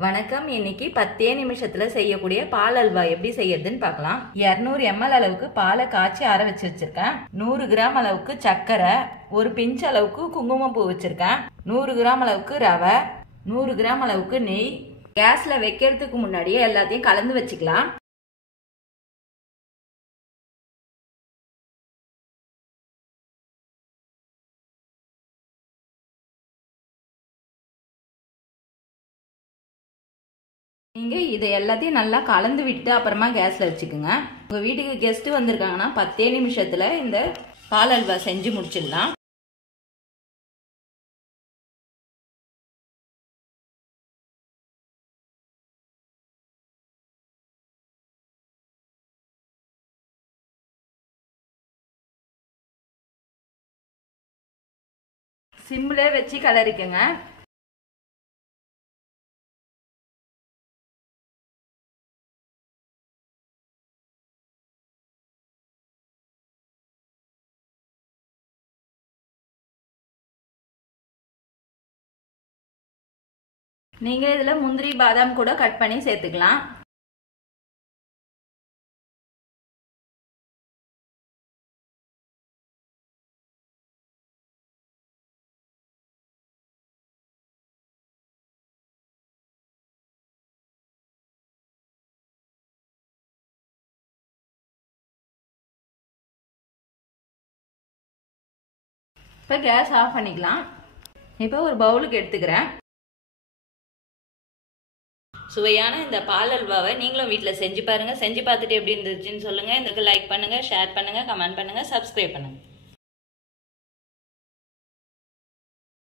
வணக்கம். இன்னைக்கு 10 நிமிஷத்துல செய்யக்கூடிய பால் அல்வா எப்படி செய்யறதுன்னு பார்க்கலாம். 200 ml அளவுக்கு பாலை காய்ச்சி ஆற வச்சு வச்சிருக்கேன். 100 கிராம் அளவுக்கு சர்க்கரை, ஒரு பிஞ்ச் அளவுக்கு குங்குமப்பூ வச்சிருக்கேன். 100 கிராம் அளவுக்கு ரவை, 100 கிராம் அளவுக்கு நெய். கேஸ்ல வைக்கிறதுக்கு முன்னாடியே எல்லாத்தையும் கலந்து வச்சுக்கலாம். நீங்க இதை எல்லாத்தையும் நல்லா கலந்து விட்டு அப்புறமா கேஸ்ல வச்சுக்கோங்க. உங்க வீட்டுக்கு கெஸ்ட் வந்திருக்காங்கன்னா 10 நிமிஷத்துல இந்த பால் அல்வா செஞ்சு முடிச்சிடலாம். சிம்ல வச்சு கலரிக்கங்க. நீங்க இதுல முந்திரி பாதாம் கூட கட் பண்ணி சேர்த்துக்கலாம். இப்ப கேஸ் ஆஃப் பண்ணிக்கலாம். இப்ப ஒரு பவுலுக்கு எடுத்துக்கிறேன். சுவையான இந்த பால் அல்வாவை நீங்களும் வீட்டில் செஞ்சு பாருங்க. செஞ்சு பார்த்துட்டு எப்படி இருந்துச்சுன்னு சொல்லுங்க. இந்த லைக் பண்ணுங்க, ஷேர் பண்ணுங்க, கமெண்ட் பண்ணுங்க, சப்ஸ்கிரைப் பண்ணுங்க.